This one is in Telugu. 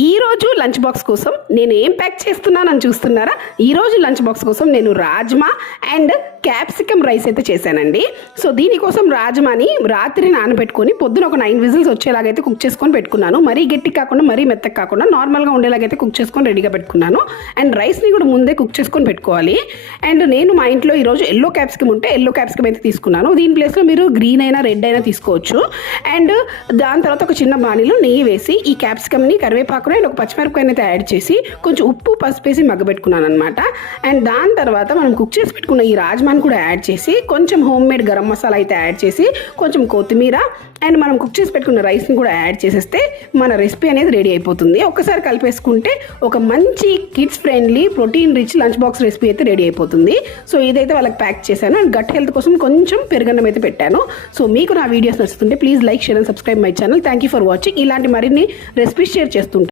ఈరోజు లంచ్ బాక్స్ కోసం నేను ఏం ప్యాక్ చేస్తున్నానని చూస్తున్నారా? ఈరోజు లంచ్ బాక్స్ కోసం నేను రాజ్మా అండ్ క్యాప్సికమ్ రైస్ అయితే చేశానండి. సో దీనికోసం రాజమాని రాత్రి నానబెట్టుకొని పొద్దున ఒక నైన్ విజిల్స్ వచ్చేలాగైతే కుక్ చేసుకొని పెట్టుకున్నాను. మరీ గట్టి కాకుండా మరీ మెత్తగా కాకుండా నార్మల్గా ఉండేలాగైతే కుక్ చేసుకొని రెడీగా పెట్టుకున్నాను. అండ్ రైస్ని కూడా ముందే కుక్ చేసుకొని పెట్టుకోవాలి. అండ్ నేను మా ఇంట్లో ఈరోజు ఎల్లో క్యాప్సికమ్ ఉంటే ఎల్లో క్యాప్సికమ్ అయితే తీసుకున్నాను. దీని ప్లేస్లో మీరు గ్రీన్ అయినా రెడ్ అయినా తీసుకోవచ్చు. అండ్ దాని తర్వాత ఒక చిన్న బాణీలో నెయ్యి వేసి ఈ క్యాప్సికమ్ని కరివేపాకుని అండ్ ఒక పచ్చిమిరపకాయని అయితే యాడ్ చేసి కొంచెం ఉప్పు పసుపు వేసి మగ్గబెట్టుకున్నాను అనమాట అండ్ దాని తర్వాత మనం కుక్ చేసి పెట్టుకున్న ఈ రాజ్మాని కూడా యాడ్ చేసి కొంచెం హోమ్ మేడ్ గరం మసాలా అయితే యాడ్ చేసి కొంచెం కొత్తిమీర అండ్ మనం కుక్ చేసి పెట్టుకున్న రైస్ని కూడా యాడ్ చేసేస్తే మన రెసిపీ అనేది రెడీ అయిపోతుంది. ఒక్కసారి కలిపేసుకుంటే ఒక మంచి kids friendly protein rich lunch box recipe అయితే రెడీ అయిపోతుంది. సో ఇదైతే వాళ్ళకి ప్యాక్ చేశాను. అండ్ గట్ హెల్త్ కోసం కొంచెం పెరుగన్నం అయితే పెట్టాను. సో మీకు నా videos నచ్చుతుంటే please like share and subscribe my channel. Thank you for watching ఇలాంటి మరిన్ని రెసిపీస్ షేర్ చేస్తుంటాను